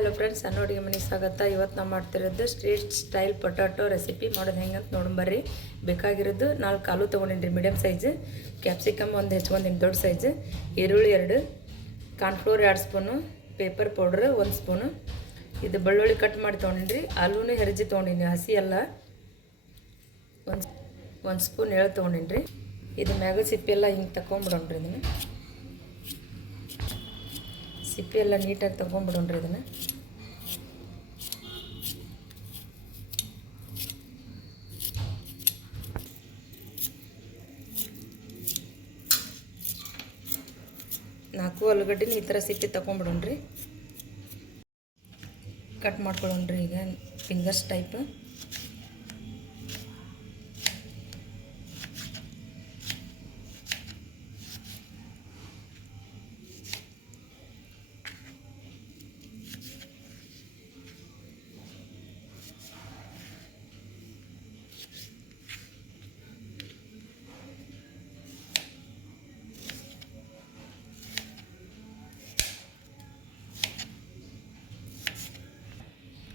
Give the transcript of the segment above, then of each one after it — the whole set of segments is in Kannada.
ಹಲೋ ಫ್ರೆಂಡ್ಸ್, ನನ್ನ ಅಡುಗೆ ಮನೆಗೆ ಸ್ವಾಗತ. ಇವತ್ತು ನಾವು ಮಾಡ್ತಿರೋದು ಸ್ಟ್ರೀಟ್ ಸ್ಟೈಲ್ ಪೊಟ್ಯಾಟೊ ರೆಸಿಪಿ. ಮಾಡೋದು ಹೆಂಗೆ ಅಂತ ನೋಡಂಬರ್ರಿ. ಬೇಕಾಗಿರೋದು 4 ಆಲೂ ತೊಗೊಂಡಿನಿ ಮೀಡಿಯಮ್ ಸೈಜ್, ಕ್ಯಾಪ್ಸಿಕಮ್ ಒಂದು ಹೆಚ್ಕೊಂಡಿನಿ ದೊಡ್ಡ ಸೈಜ್, ಈರುಳ್ಳಿ 2, cornflour 2 spoon, paper powder 1 spoon, ಇದು ಬೆಳ್ಳುಳ್ಳಿ ಕಟ್ ಮಾಡಿ ತೊಗೊಂಡಿನಿ. ಆಲೂನೇ ಹೆರಜಿ ತೊಗೊಂಡಿನಿ, ಹಸಿ ಎಲ್ಲ. ಒಂದು ಸ್ಪೂನ್ ಎಳ್ಳು ತೊಗೊಂಡಿನಿ. ಇದು ಮ್ಯಾಗ ಸಿಪ್ಪೆಲ್ಲ ಹಿಂಗೆ ತಗೊಂಬಿಡೋಣ್ರಿ. ಇದನ್ನು ಸಿಪ್ಪೆ ಎಲ್ಲ ನೀಟಾಗಿ ತಗೊಂಬಿಡೋಣ್ರಿ. ಇದನ್ನು ನಾಲ್ಕು ಆಲೂಗಡ್ಡಿನ ಈ ಥರ ಸಿಪ್ಪೆ ತಗೊಂಬಿಡೋಣ್ರಿ. ಕಟ್ ಮಾಡ್ಕೊಳ್ಳೋಣ್ರಿ. ಈಗ ಫಿಂಗರ್ಸ್ ಟೈಪ್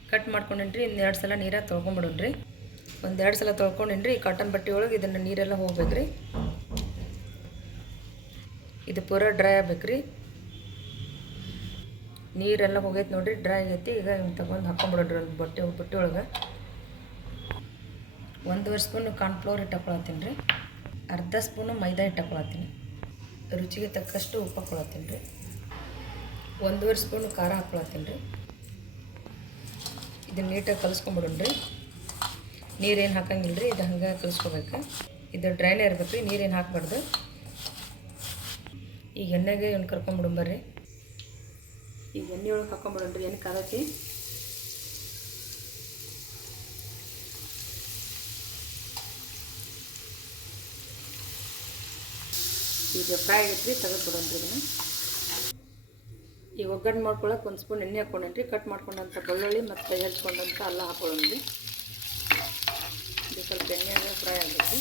ಕಟ್ ಮಾಡ್ಕೊಂಡೇನ್ರಿ. ಇನ್ನು 2 ಸಲ ನೀರಾಗಿ ತೊಳ್ಕೊಂಬಿಡೋಣ್ರಿ. 1-2 ಸಲ ತೊಳ್ಕೊಂಡೇನ್ರಿ. ಈ ಕಾಟನ್ ಬಟ್ಟೆ ಒಳಗೆ ಇದನ್ನು ನೀರೆಲ್ಲ ಹೋಗ್ಬೇಕ್ರಿ. ಇದು ಪೂರ ಡ್ರೈ ಆಗ್ಬೇಕ್ರಿ. ನೀರೆಲ್ಲ ಹೋಗೈತೆ ನೋಡ್ರಿ, ಡ್ರೈ ಆಗೈತಿ. ಈಗ ಹಿಂಗೆ ತಗೊಂಡು ಹಾಕ್ಕೊಂಬಿಡೋಣ್ರಿ ಒಂದು ಬಟ್ಟೆ ಒಳಗೆ. 1 ಸ್ಪೂನು ಕಾರ್ನ್ಫ್ಲೋರ್ ಹಿಟ್ಟು ಹಾಕೊಳತ್ತೀನಿ ರೀ. ಅರ್ಧ ಸ್ಪೂನು ಮೈದಾ ಹಿಟ್ಟು ಹಾಕೊಳತ್ತೀನಿ. ರುಚಿಗೆ ತಕ್ಕಷ್ಟು ಉಪ್ಪು ಹಾಕೊಳತ್ತೀನಿ ರೀ. 1 ಸ್ಪೂನು ಖಾರ ಹಾಕೊಳತ್ತೀನಿ ರೀ. ಇದನ್ನು ನೀಟಾಗಿ ಕಲಿಸ್ಕೊಂಬಿಡೋಣ್ರಿ. ನೀರೇನು ಹಾಕಂಗಿಲ್ಲ ರೀ, ಇದು ಹಂಗೆ ಕಲಿಸ್ಕೋಬೇಕು. ಇದು ಡ್ರೈನೇ ಇರ್ಬೇಕು ರೀ, ನೀರೇನು ಹಾಕ್ಬಾರ್ದು. ಈಗ ಎಣ್ಣೆಗೆ ಇವ್ನು ಕರ್ಕೊಂಬಿಡಂಬರ್ರಿ. ಈಗ ಎಣ್ಣೆ ಒಳಗೆ ಹಾಕ್ಕೊಂಬಿಡೋಣ್ರಿ. ಎಣ್ಣೆ ಕಾದತಿ. ಈಗ ಫ್ರೈ ಆಗೈತೆ ರೀ, ತೆಗೆದುಬಿಡೋಣ್ರಿ. ಇದನ್ನು ಈಗ ಒಗ್ಗರಣೆ ಮಾಡ್ಕೊಳಕ್ಕೆ 1 ಸ್ಪೂನ್ ಎಣ್ಣೆ ಹಾಕ್ಕೊಂಡೇನ್ರಿ. ಕಟ್ ಮಾಡ್ಕೊಂಡಂಥ ಬೆಳ್ಳುಳ್ಳಿ ಮತ್ತು ಹೆಚ್ಕೊಂಡಂಥ ಎಲ್ಲ ಹಾಕೊಳ್ಳೋಣ್ರಿ. ಇದು ಸ್ವಲ್ಪ ಎಣ್ಣೆಯಾಗ ಫ್ರೈ ಆಗೈತಿ.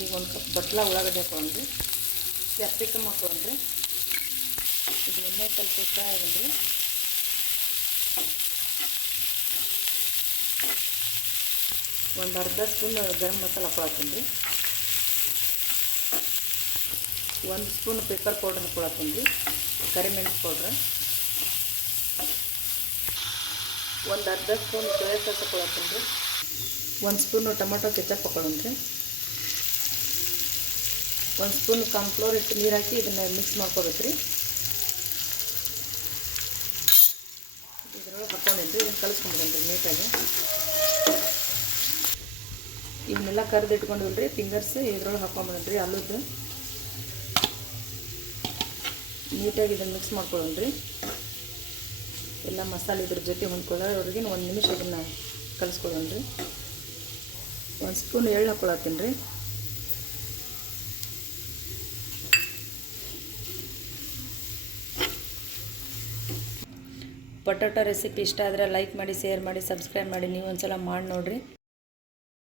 ಈಗ 1 ಕಪ್ ಬಟ್ಲ ಉಳ್ಳಾಗಡ್ಡೆ ಹಾಕೊಳ್ಳೋಣ್ರಿ. ಕ್ಯಾಪ್ಸಿಕಮ್ ಹಾಕೊಳ್ಳೋಣ್ರಿ. ಇದು ಎಣ್ಣೆ ಸ್ವಲ್ಪ ಫ್ರೈ ಆಗಲ್ರಿ. ಒಂದು ಅರ್ಧ ಸ್ಪೂನ್ ಗರಂ ಮಸಾಲ ಹಾಕೊಳತ್ತೀನಿ ರೀ. 1 ಸ್ಪೂನ್ ಪೇಪರ್ ಪೌಡರ್ ಹಾಕೊಳತ್ತೀನಿ ರೀ. ಕರಿಮೆಣಸು ಪೌಡ್ರ್. ಒಂದು ಅರ್ಧ ಸ್ಪೂನ್ ಸೋಯಾ ಸಾಸ್ ಹಾಕೊಳತ್ತೀನಿ ರೀ. 1 ಸ್ಪೂನು ಟೊಮೊಟೊ ಕೆಚಪ್ ಹಾಕೊಳ್ಳೋಣ್ರಿ. 1 ಸ್ಪೂನ್ ಕಾರ್ನ್ಫ್ಲೋರ್ ಹಿಟ್ಟು ನೀರು ಹಾಕಿ ಇದನ್ನು ಮಿಕ್ಸ್ ಮಾಡ್ಕೋಬೇಕು ರೀ. ಇದ್ರೊಳಗೆ ಹಾಕ್ಕೊಂಡೇನ್ರಿ. ಇದನ್ನು ಕಲಿಸ್ಕೊಂಬಿಡೋಣ್ರಿ ನೀಟಾಗಿ. ಇವನ್ನೆಲ್ಲ ಕರ್ದು ಇಟ್ಕೊಂಡಿಲ್ರಿ ಫಿಂಗರ್ಸ್, ಇದ್ರೊಳಗೆ ಹಾಕ್ಕೊಂಬಿಡೋಣ್ರಿ. ಆಲೂದು ನೀಟಾಗಿ ಇದನ್ನು ಮಿಕ್ಸ್ ಮಾಡ್ಕೊಳ್ಳೋಣ್ರಿ. ಎಲ್ಲ ಮಸಾಲೆ ಇದ್ರ ಜೊತೆ ಹೊಂದ್ಕೊಳ್ಳೋವ್ರಿಗೆ 1 ನಿಮಿಷ ಇದನ್ನು ಕಲಿಸ್ಕೊಳ್ಳೋಣ್ರಿ. 1 ಸ್ಪೂನ್ ಎಳ್ಳು ಹಾಕ್ಕೊಳತ್ತೀನಿ ರೀ. ಪೊಟ್ಯಾಟೊ ರೆಸಿಪಿ ಇಷ್ಟ ಆದರೆ ಲೈಕ್ ಮಾಡಿ, ಶೇರ್ ಮಾಡಿ, ಸಬ್ಸ್ಕ್ರೈಬ್ ಮಾಡಿ. ನೀವು ಒಂದ್ಸಲ ಮಾಡಿ ನೋಡಿರಿ.